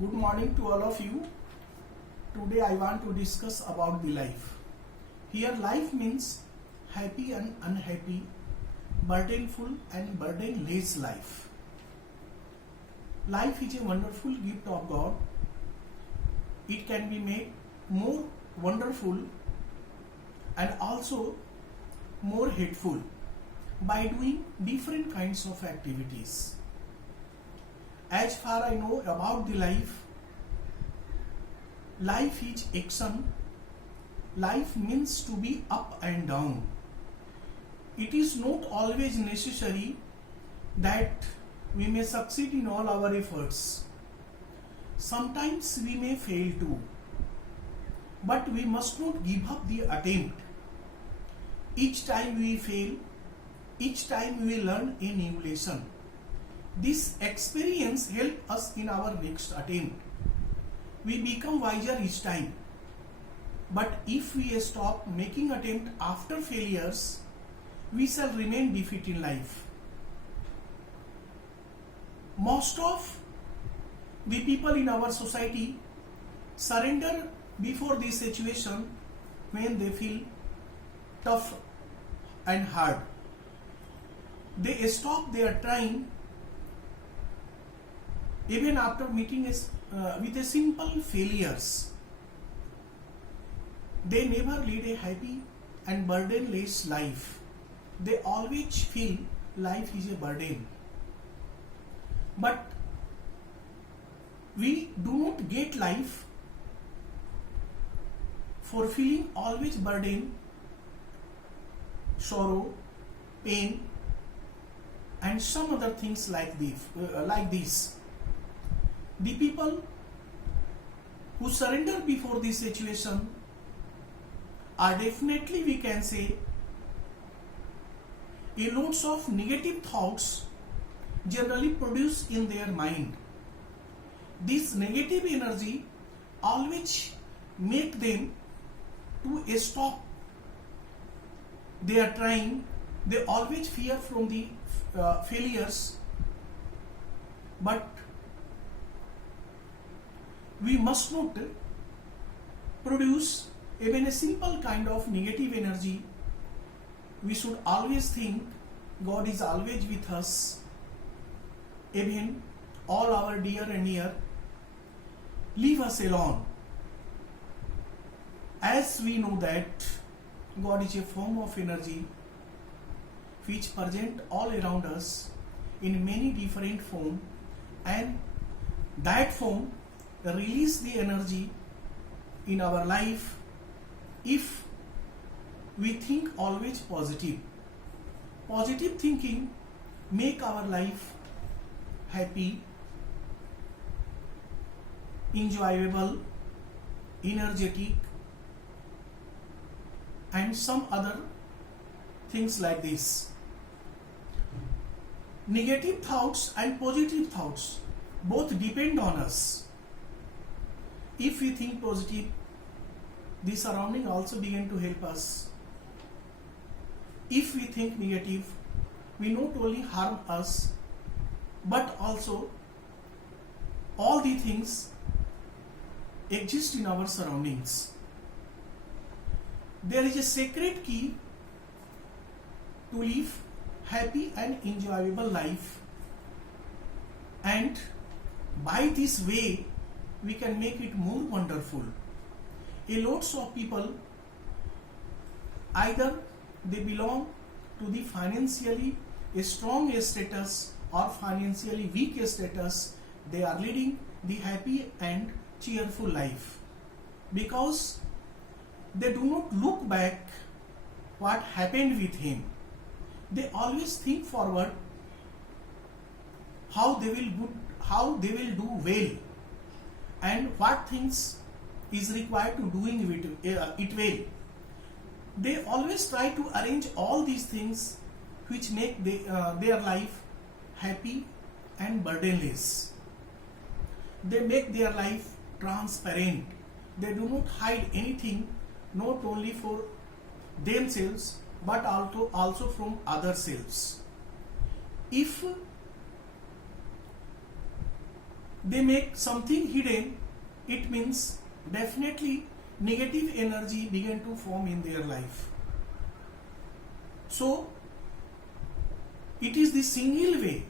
Good morning to all of you. Today I want to discuss about the life. Here life means happy and unhappy, burdenful and burdenless life. Life is a wonderful gift of God. It can be made more wonderful and also more hateful by doing different kinds of activities. As far I know about the life is action. Life means to be up and down. It is not always necessary that we may succeed in all our efforts. Sometimes we may fail too. But we must not give up the attempt. Each time we fail, each time we learn a new lesson. This experience helps us in our next attempt. We become wiser each time. But if we stop making attempt after failures, we shall remain defeated in life. Most of the people in our society surrender before this situation when they feel tough and hard. They stop their trying even after meeting with a simple failures. They never lead a happy and burdenless life. They always feel life is a burden. But we do not get life for feeling always burden, sorrow, pain, and some other things like this. The people who surrender before this situation are definitely, we can say, a lots of negative thoughts generally produced in their mind. This negative energy always make them to stop their trying. They always fear from the failures. But we must not produce even a simple kind of negative energy. We should always think God is always with us, even all our dear and near leave us alone. As we know that God is a form of energy which present all around us in many different form, and that form release the energy in our life if we think always positive. Positive thinking make our life happy, enjoyable, energetic, and some other things like this. Negative thoughts and positive thoughts both depend on us. If we think positive, the surrounding also begin to help us. If we think negative, we not only harm us, but also all the things exist in our surroundings. There is a sacred key to live happy and enjoyable life, and by this way we can make it more wonderful. A lots of people, either they belong to the financially strong status or financially weak status, they are leading the happy and cheerful life because they do not look back what happened with him. They always think forward how they will do well and what things is required to doing it well. They always try to arrange all these things which make their life happy and burdenless. They make their life transparent. They do not hide anything, not only for themselves but also from other selves. If they make something hidden, it means definitely negative energy began to form in their life. So it is the single way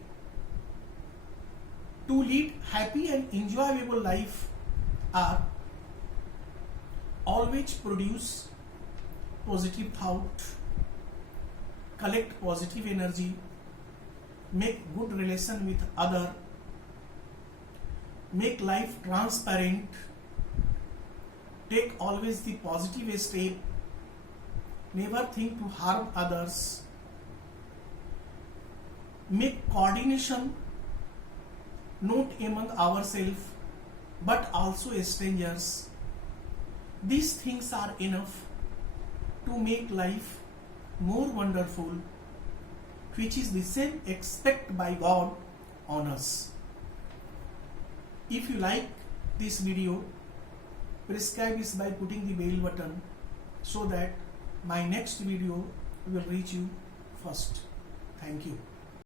to lead happy and enjoyable life are always produce positive thought, collect positive energy, make good relation with other, make life transparent, take always the positive step, never think to harm others, make coordination not among ourselves but also strangers. These things are enough to make life more wonderful, which is the same expect by God on us. If you like this video, prescribe this by putting the bell button so that my next video will reach you first. Thank you.